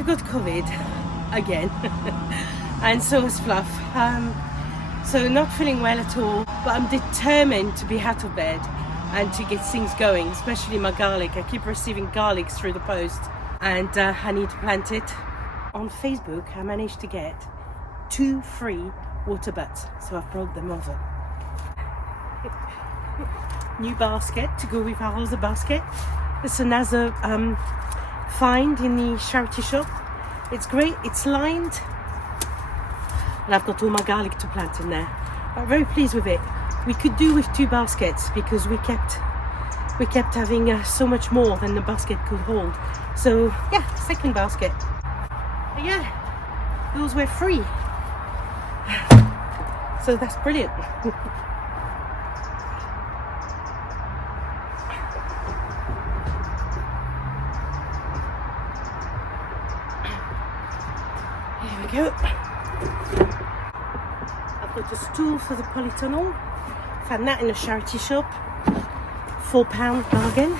I've got COVID again, and so has Fluff. So not feeling well at all, but I'm determined to be out of bed and to get things going, especially my garlic. I keep receiving garlics through the post, and I need to plant it. On Facebook, I managed to get 2 free water butts, so I've brought them over. New basket to go with our other basket. It's another find in the charity shop. It's great, it's lined, and I've got all my garlic to plant in there. I'm very pleased with it. We could do with 2 baskets because we kept having so much more than the basket could hold. So yeah, second basket. But yeah, those were free. So that's brilliant. Here we go. I've got a stool for the polytunnel. Found that in a charity shop. £4 bargain.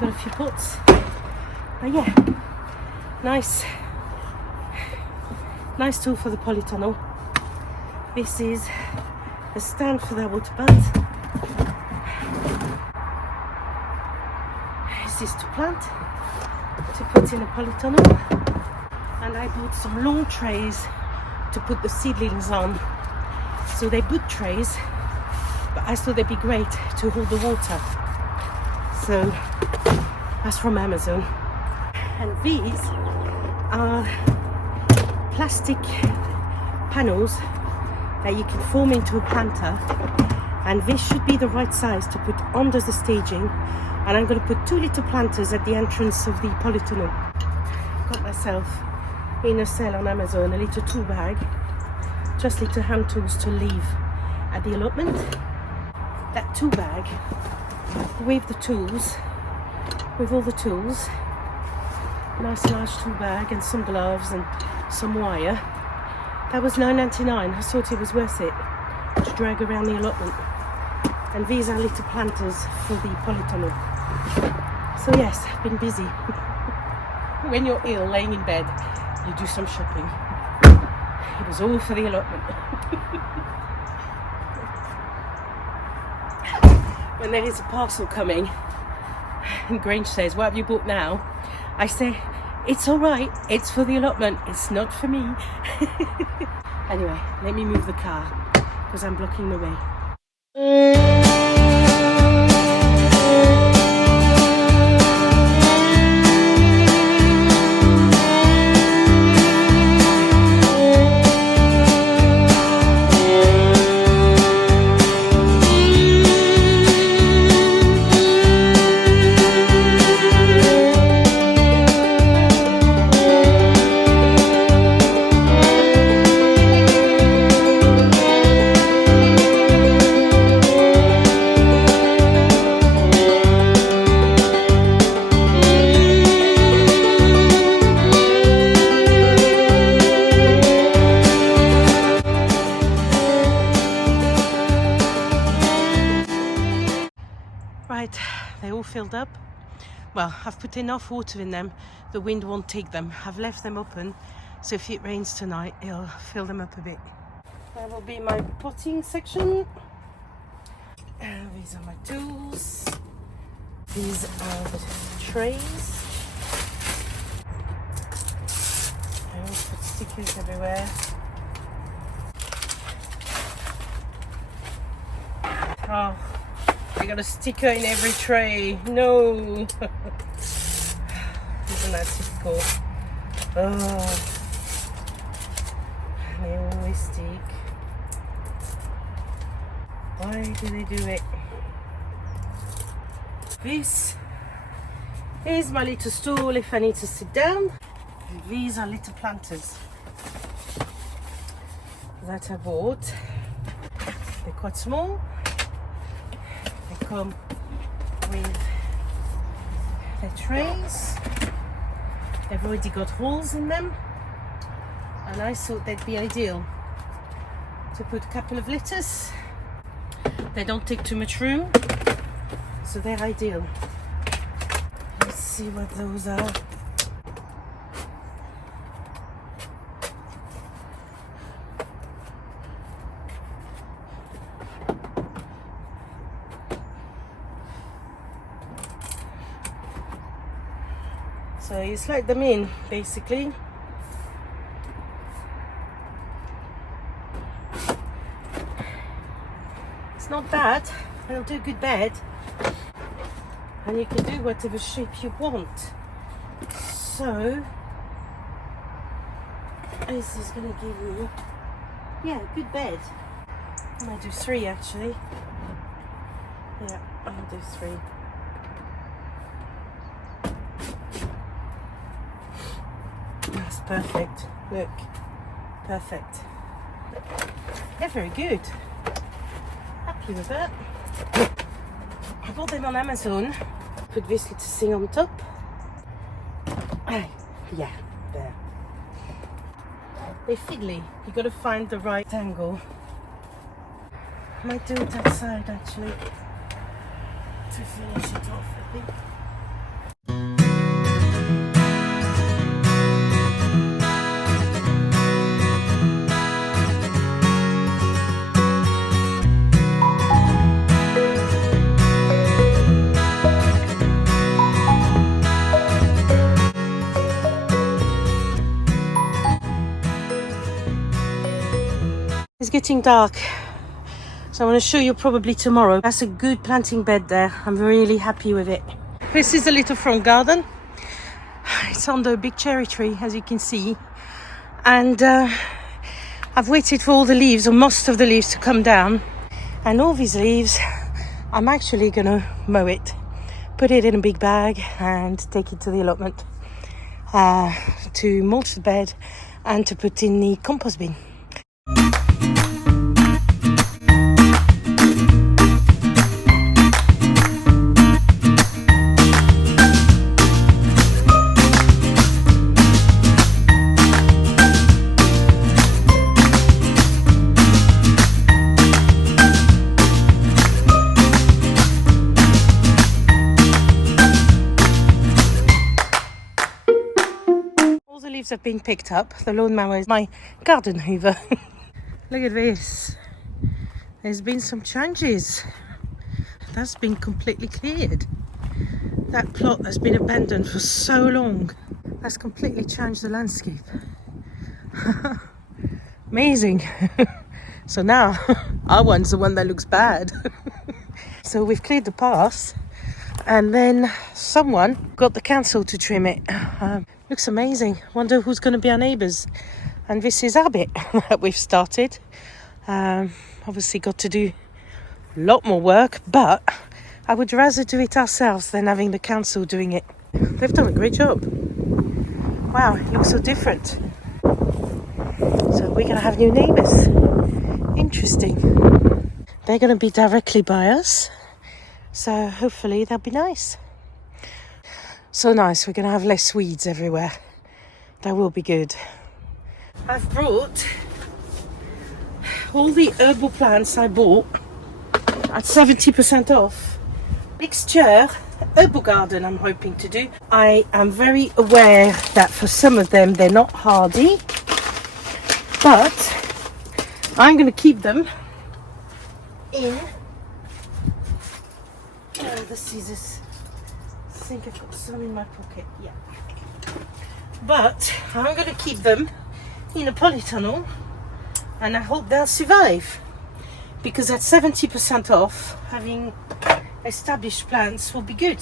Got a few pots. But yeah, nice tool for the polytunnel. This is a stand for the water buds. This is to plant, to put in a polytunnel. And I bought some long trays to put the seedlings on. So they're good trays, but I thought they'd be great to hold the water. So that's from Amazon. And these are plastic panels that you can form into a planter, and this should be the right size to put under the staging. And I'm going to put 2 little planters at the entrance of the polytunnel. Got myself in a sale on Amazon a little tool bag, just little hand tools to leave at the allotment. That tool bag with the tools, with all the tools, nice large tool bag and some gloves and some wire. That was $9.99. I thought it was worth it to drag around the allotment. And these are little planters for the polytunnel. So yes, I've been busy. When you're ill, laying in bed, you do some shopping. It was all for the allotment. When there is a parcel coming and Grinch says, "What have you bought now?" I say, "It's all right, it's for the allotment, it's not for me." Anyway, let me move the car because I'm blocking the way. Right, they all filled up. Well, I've put enough water in them, the wind won't take them. I've left them open, so if it rains tonight, it'll fill them up a bit. That will be my potting section. These are my tools. These are the trays. I always put stickers everywhere. Oh, I got a sticker in every tray. No. Isn't that typical? Oh, they always stick. Why do they do it? This is my little stool if I need to sit down. And these are little planters that I bought. They're quite small. They come with their trays. They've already got holes in them, and I thought they'd be ideal to put a couple of litters. They don't take too much room, so they're ideal. Let's see what those are. So you slide them in basically. It's not bad, it'll do a good bed, and you can do whatever shape you want. So this is going to give you, yeah, a good bed. I might do 3 actually. Yeah, I'll do 3. That's perfect. Look, perfect. Yeah, very good. Happy with that. I bought them on Amazon. Put this little thing on top. Yeah, there. They're fiddly. You got to find the right angle. I might do it outside actually to finish it off, I think. It's getting dark, so I want to show you probably tomorrow. That's a good planting bed there. I'm really happy with it. This is a little front garden. It's under a big cherry tree, as you can see, and I've waited for all the leaves, or most of the leaves, to come down, and all these leaves I'm actually gonna mow it, put it in a big bag and take it to the allotment to mulch the bed and to put in the compost bin. Have been picked up. The lawnmower is my garden hoover. Look at this. There's been some changes. That's been completely cleared. That plot has been abandoned for so long. That's completely changed the landscape. Amazing. So now our one's the one that looks bad. So we've cleared the path, and then someone got the council to trim it. Looks amazing. Wonder who's going to be our neighbours. And this is our bit that we've started. Obviously got to do a lot more work, but I would rather do it ourselves than having the council doing it. They've done a great job. Wow, it looks so different. So we're going to have new neighbours. Interesting. They're going to be directly by us, so hopefully they'll be nice. So nice, we're going to have less weeds everywhere. That will be good. I've brought all the herbal plants I bought at 70% off. Mixture herbal garden I'm hoping to do. I am very aware that for some of them they're not hardy, but I'm going to keep them in the scissors. I think I've got some in my pocket, yeah. But I'm going to keep them in a polytunnel, and I hope they'll survive, because at 70% off, having established plants will be good.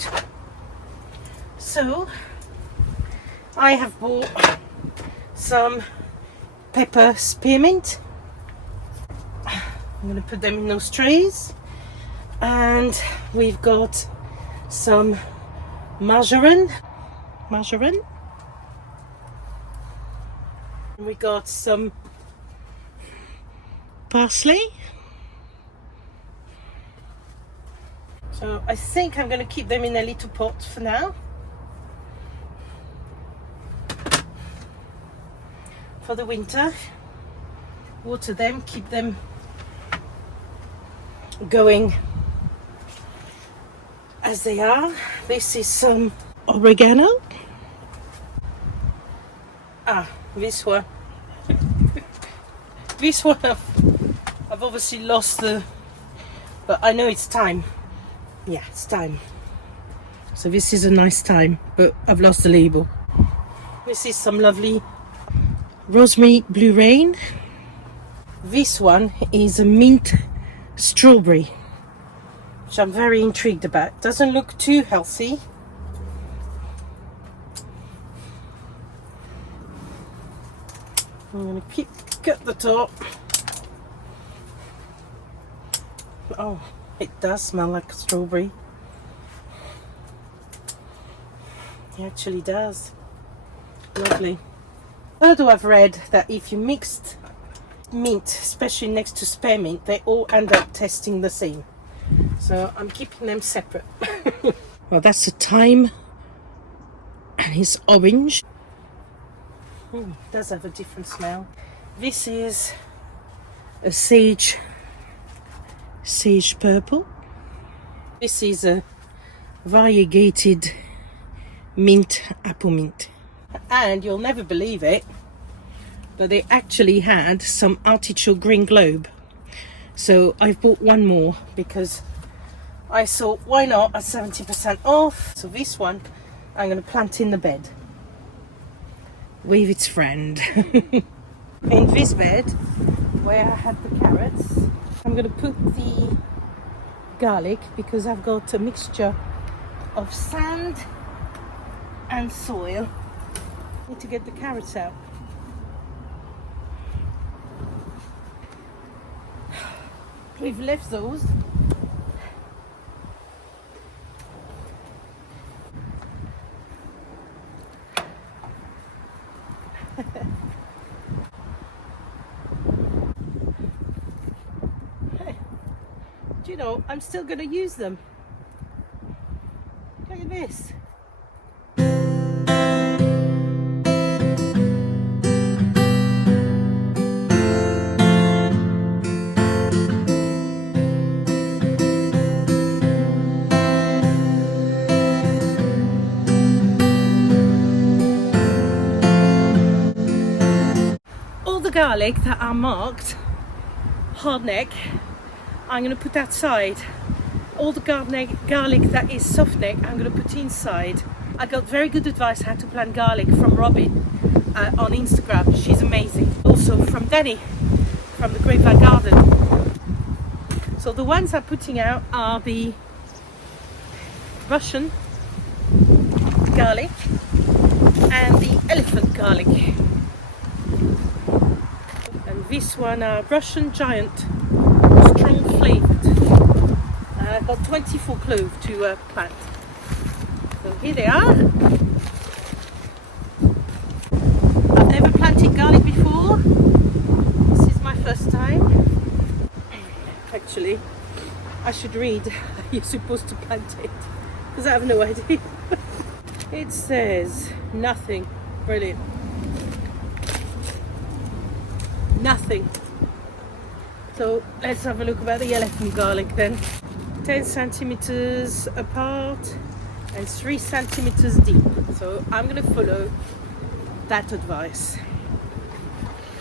So I have bought some pepper spearmint. I'm going to put them in those trays, and we've got some marjoram. We got some parsley. So I think I'm going to keep them in a little pot for now. For the winter, water them, keep them going as they are. This is some oregano. This one. This one I've obviously lost the, but I know it's time. Yeah, it's time. So this is a nice thyme, but I've lost the label. This is some lovely rosemary blue rain. This one is a mint strawberry, which I'm very intrigued about. Doesn't look too healthy. I'm going to cut the top. Oh, it does smell like a strawberry. It actually does. Lovely. Although I've read that if you mixed mint, especially next to spearmint, they all end up tasting the same. So I'm keeping them separate. Well, that's the thyme, and it's orange. It does have a different smell. This is a sage purple. This is a variegated mint, apple mint. And you'll never believe it, but they actually had some artichoke green globe. So I've bought one more because I thought, why not, at 70% off. So this one I'm going to plant in the bed with its friend. In this bed where I had the carrots, I'm going to put the garlic because I've got a mixture of sand and soil. Need to get the carrots out. We've left those. Do you know, I'm still going to use them. Look at this. Garlic that are marked hardneck, I'm going to put outside. All the garlic that is softneck, I'm going to put inside. I got very good advice how to plant garlic from Robin on Instagram. She's amazing. Also from Danny from the Grapevine Garden. So the ones I'm putting out are the Russian garlic and the elephant garlic. This one, Russian giant, strong flavoured. And I've got 24 cloves to plant. So here they are. I've never planted garlic before. This is my first time. Actually, I should read how you're supposed to plant it, because I have no idea. It says nothing. Brilliant. Nothing. So let's have a look about the elephant garlic then. 10 centimeters apart and 3 centimeters deep. So I'm going to follow that advice.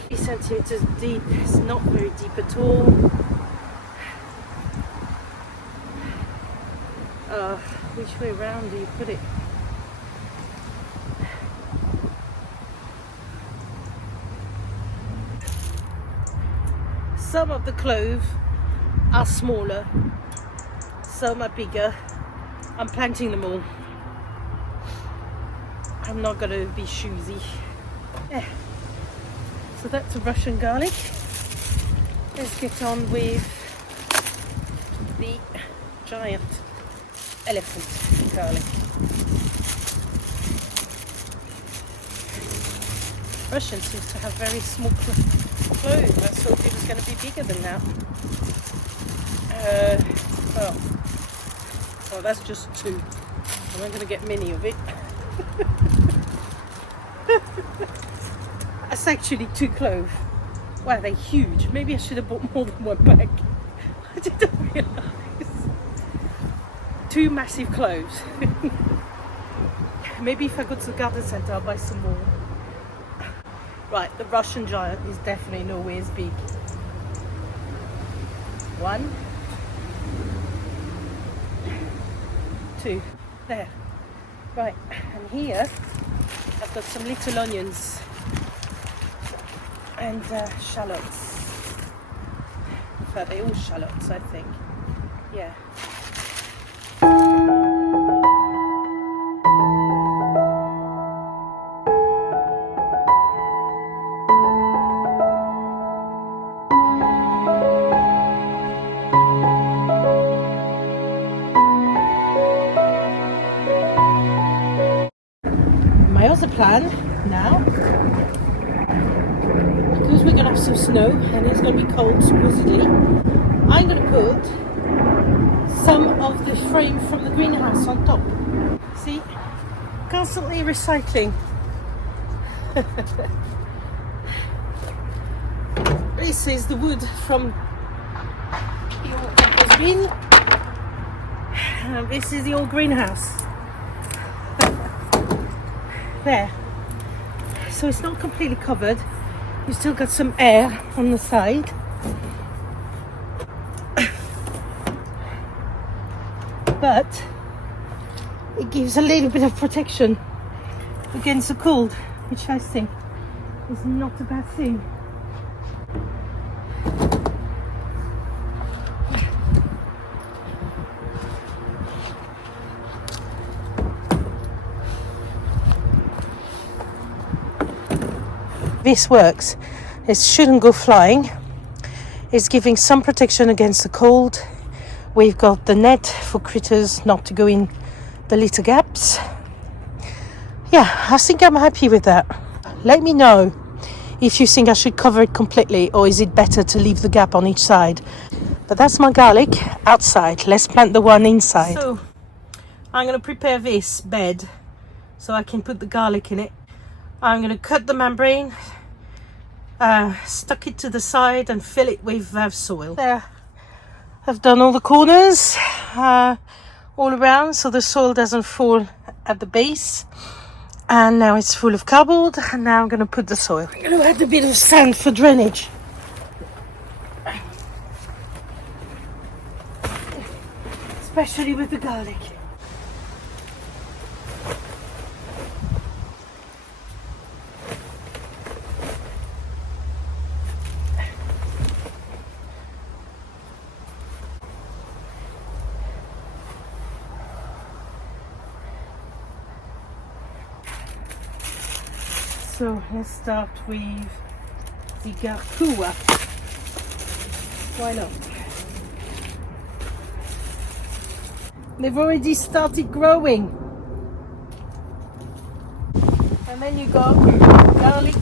3 centimeters deep is not very deep at all. Which way around do you put it? Some of the cloves are smaller, some are bigger. I'm planting them all. I'm not going to be choosy. Yeah. So that's a Russian garlic. Let's get on with the giant elephant garlic. Russian seems to have very small cloves. I thought it was going to be bigger than that. Oh, that's just 2. I'm not going to get many of it. That's actually 2 cloves. Wow, they're huge. Maybe I should have bought more than one bag. I didn't realise. 2 massive cloves. Maybe if I go to the garden centre, I'll buy some more. Right, the Russian giant is definitely nowhere as big. 1, 2. There. Right, and here I've got some little onions and shallots. In fact, they're all shallots, I think. Yeah. My other plan now, because we're going to have some snow and it's going to be cold supposedly, I'm going to put some of the frame from the greenhouse on top. See, constantly recycling. This is the wood from the old compost bin, and this is the old greenhouse. There, so it's not completely covered. You still got some air on the side, but it gives a little bit of protection against the cold, which I think is not a bad thing. This works. It shouldn't go flying. It's giving some protection against the cold. We've got the net for critters not to go in the little gaps. Yeah, I think I'm happy with that. Let me know if you think I should cover it completely, or is it better to leave the gap on each side. But that's my garlic outside. Let's plant the one inside. So I'm going to prepare this bed so I can put the garlic in it. I'm going to cut the membrane, stuck it to the side and fill it with soil. There, I've done all the corners all around so the soil doesn't fall at the base. And now it's full of cardboard, and now I'm going to put the soil. I'm going to add a bit of sand for drainage. Especially with the garlic. So let's start with the garcua. Why not? They've already started growing. And then you got garlic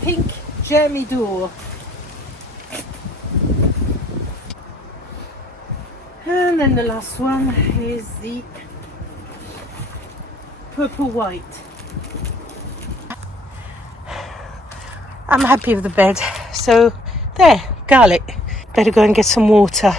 pink germidor. And then the last one is the purple white. I'm happy with the bed. So there, garlic. Better go and get some water.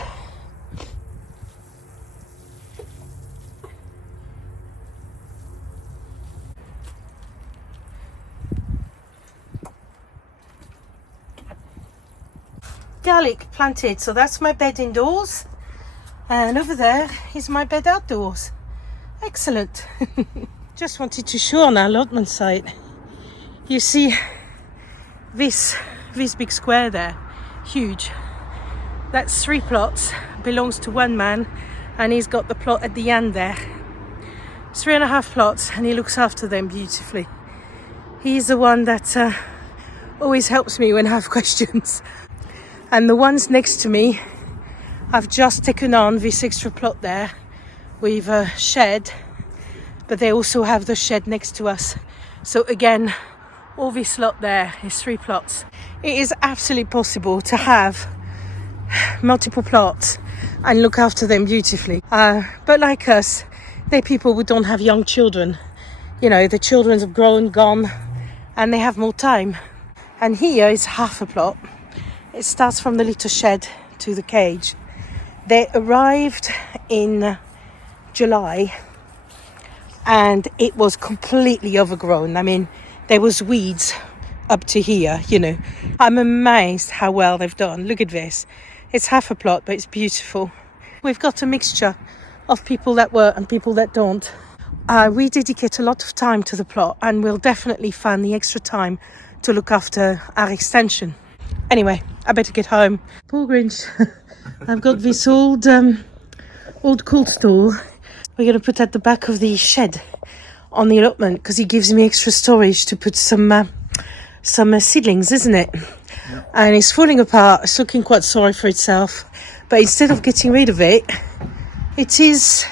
Garlic planted, so that's my bed indoors, and over there is my bed outdoors. Excellent. Just wanted to show on our allotment site, you see this big square there, huge. That's 3 plots, belongs to one man, and he's got the plot at the end there. 3.5 plots, and he looks after them beautifully. He's the one that always helps me when I have questions. And the ones next to me, I've just taken on this extra plot there with a shed, but they also have the shed next to us. So again, all this lot there is 3 plots. It is absolutely possible to have multiple plots and look after them beautifully. But like us, they're people who don't have young children. You know, the children have grown, gone, and they have more time. And here is half a plot. It starts from the little shed to the cage. They arrived in July and it was completely overgrown. I mean, there was weeds up to here, you know. I'm amazed how well they've done. Look at this. It's half a plot, but it's beautiful. We've got a mixture of people that work and people that don't. we dedicate a lot of time to the plot, and we'll definitely find the extra time to look after our extension. Anyway, I better get home. Poor Grinch. I've got this old cold store we're going to put at the back of the shed on the allotment, because he gives me extra storage to put some seedlings, isn't it? Yeah. And it's falling apart. It's looking quite sorry for itself. But instead of getting rid of it, it is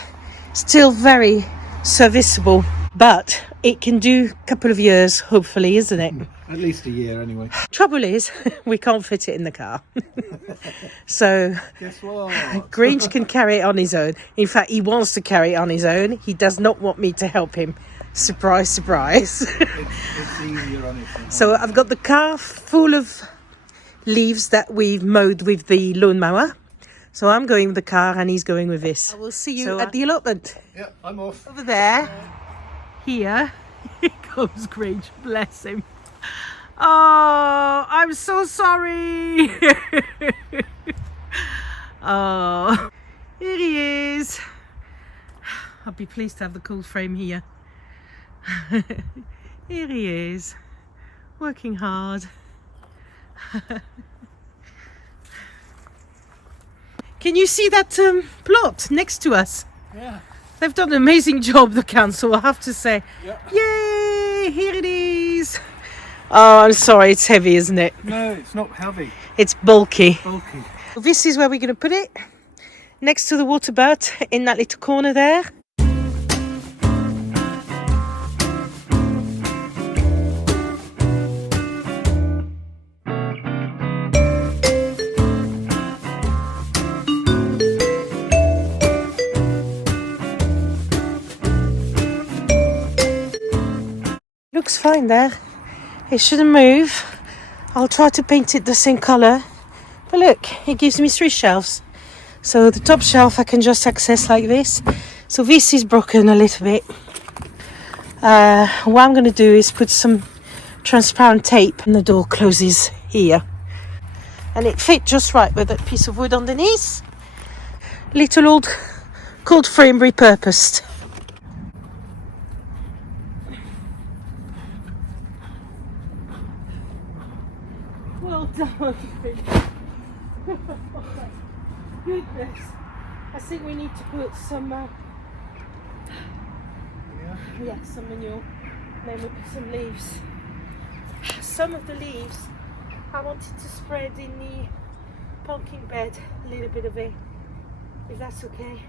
still very serviceable. But it can do a couple of years, hopefully, isn't it? At least a year, anyway. Trouble is, we can't fit it in the car. So, guess what? Grinch can carry it on his own. In fact, he wants to carry it on his own. He does not want me to help him. Surprise, surprise. It's easier on its own. So I've got the car full of leaves that we've mowed with the lawnmower. So I'm going with the car and he's going with this. I will see you at the allotment. Yeah, I'm off. Over there. Here comes Grinch, bless him. Oh, I'm so sorry. Oh, here he is. I'll be pleased to have the cold frame here. Here he is, working hard. Can you see that plot next to us? Yeah. They've done an amazing job, the council, I have to say. Yeah. Yay! Here it is. Oh, I'm sorry, it's heavy, isn't it? No, it's not heavy. It's bulky. Bulky. This is where we're going to put it. Next to the water butt, in that little corner there. Looks fine there. It shouldn't move. I'll try to paint it the same colour. But look, it gives me 3 shelves. So the top shelf I can just access like this. So this is broken a little bit. What I'm going to do is put some transparent tape and the door closes here. And it fit just right with that piece of wood underneath. Little old cold frame repurposed. Well done. Goodness. I think we need to put some some manure. Then we'll put some leaves. Some of the leaves I wanted to spread in the pumpkin bed, a little bit of it, if that's okay.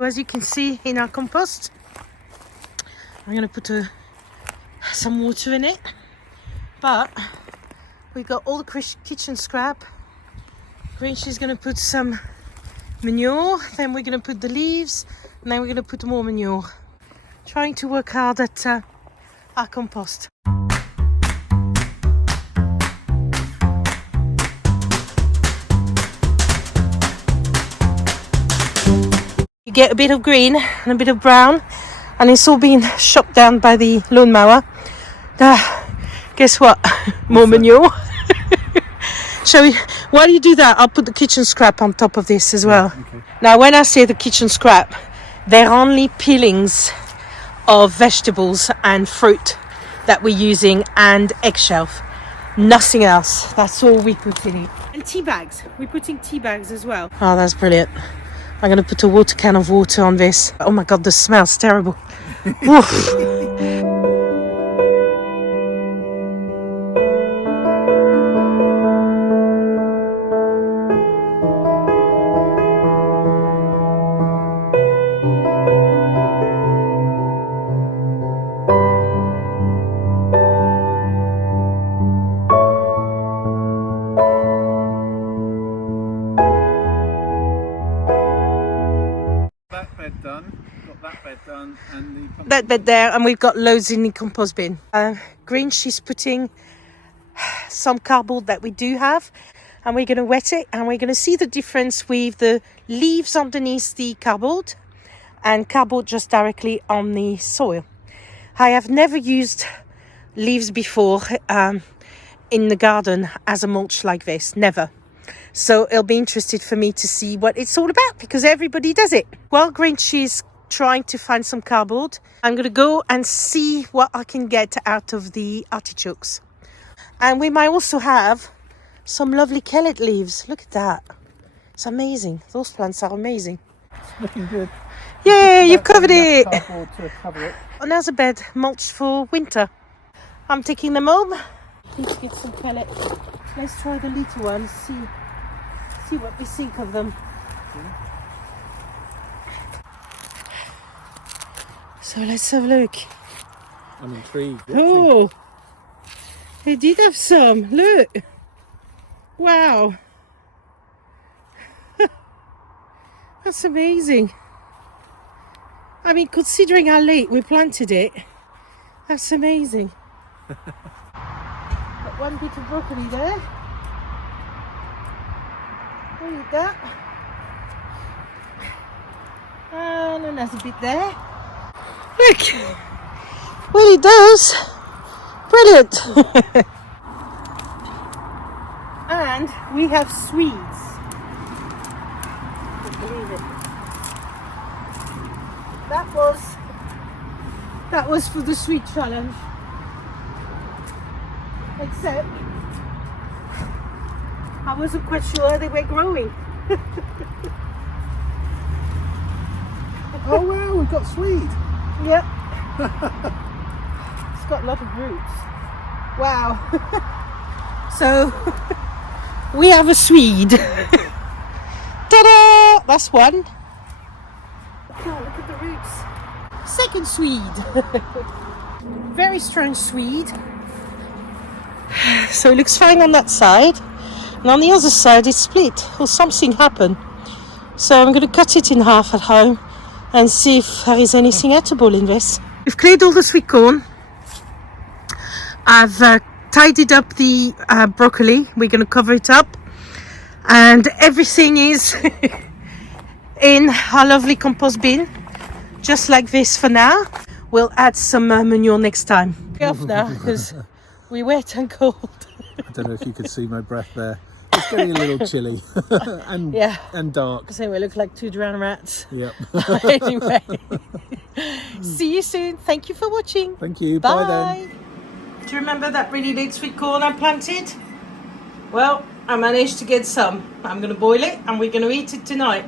As you can see in our compost, I'm going to put some water in it, but we've got all the kitchen scrap. Grinch is going to put some manure, then we're going to put the leaves, and then we're going to put more manure. Trying to work hard at our compost. You get a bit of green and a bit of brown, and it's all been chopped down by the lawnmower. Guess what? More manure. Shall we? While you do that, I'll put the kitchen scrap on top of this as well. Okay. Now, when I say the kitchen scrap, they're only peelings of vegetables and fruit that we're using, and eggshelf. Nothing else. That's all we put in it. And tea bags. We're putting tea bags as well. Oh, that's brilliant. I'm going to put a water can of water on this. Oh my God, the smell's terrible. That bed there, and we've got loads in the compost bin. Grinch is putting some cardboard that we do have, and we're going to wet it, and we're going to see the difference with the leaves underneath the cardboard and cardboard just directly on the soil. I have never used leaves before in the garden as a mulch like this, never. So it'll be interesting for me to see what it's all about, because everybody does it. While Grinch is trying to find some cardboard, I'm going to go and see what I can get out of the artichokes. And we might also have some lovely kellet leaves. Look at that. It's amazing. Those plants are amazing. It's looking good. Yeah, you've covered it. Cardboard to cover it. And there's a bed mulched for winter. I'm taking them home. Let's get some pellet. Let's try the little ones. See what we think of them. So let's have a look. I'm intrigued. Oh, they did have some. Look. Wow. That's amazing. I mean, considering how late we planted it, that's amazing. Got one bit of broccoli there. Look at that. And another bit there. Look! Well, it does. Brilliant. And we have Swedes. Can't believe it. That was for the sweet challenge. Except I wasn't quite sure they were growing. Oh wow, we've got Swede. Yep. It's got a lot of roots. Wow. So we have a Swede. Ta-da! That's one. Oh, look at the roots. Second Swede. Very strange Swede. So it looks fine on that side. And on the other side it's split, or something happened. So I'm going to cut it in half at home and see if there is anything edible in this. We've cleared all the sweet corn. I've tidied up the broccoli. We're going to cover it up. And everything is in our lovely compost bin. Just like this for now. We'll add some manure next time. Get off now, because we're wet and cold. I don't know if you could see my breath there. It's getting a little chilly and dark. So we look like two drowned rats. Yep. Anyway, see you soon. Thank you for watching. Thank you. Bye. Bye then. Do you remember that really late sweet corn I planted? Well, I managed to get some. I'm going to boil it and we're going to eat it tonight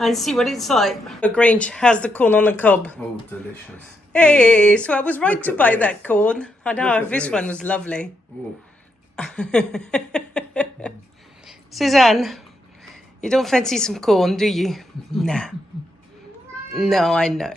and see what it's like. The Grinch has the corn on the cob. Oh, delicious. Hey, so I was right Look to at buy this. that corn. I know, Look at this this. one was lovely. Oh. Suzanne, you don't fancy some corn, do you? Nah. No, I know.